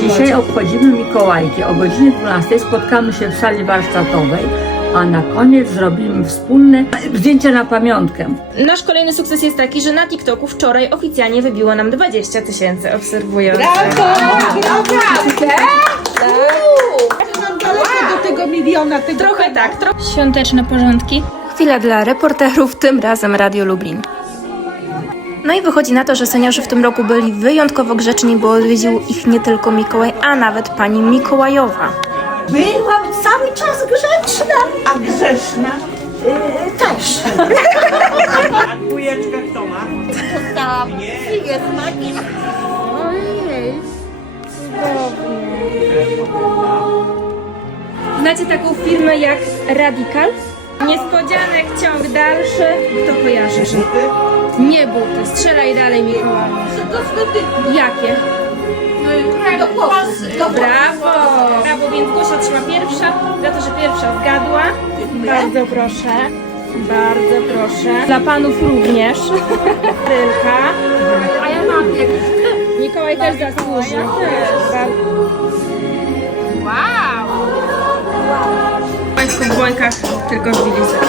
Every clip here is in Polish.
Dzisiaj obchodzimy Mikołajki. O godzinie 12 spotkamy się w sali warsztatowej, a na koniec zrobimy wspólne zdjęcie na pamiątkę. Nasz kolejny sukces jest taki, że na TikToku wczoraj oficjalnie wybiło nam 20 tysięcy obserwujących. Nam daleko do tego miliona, tego Trochę tak, trochę. Świąteczne porządki. Chwila dla reporterów, tym razem Radio Lublin. No i wychodzi na to, że seniorzy w tym roku byli wyjątkowo grzeczni, bo odwiedził ich nie tylko Mikołaj, a nawet pani Mikołajowa. Byłam cały czas grzeczna, a grzeszna yy, też. Dwójeczkę kto ma? Znacie taką firmę jak Radical? Niespodzianek, ciąg dalszy. Kto kojarzy? Nie buty. Strzelaj dalej, Mikołaj. Jakie? Brawo! Brawo, więc Gosia trzyma pierwsza, za to, że pierwsza zgadła. Bardzo proszę. Bardzo proszę. Dla panów również. Rylka. A ja mam Mikołaj też zasłuży. Bardzo- Państwo w błońkach, tylko w bieliznach.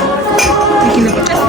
Taki nowoczesny. Jeszcze ma telefon.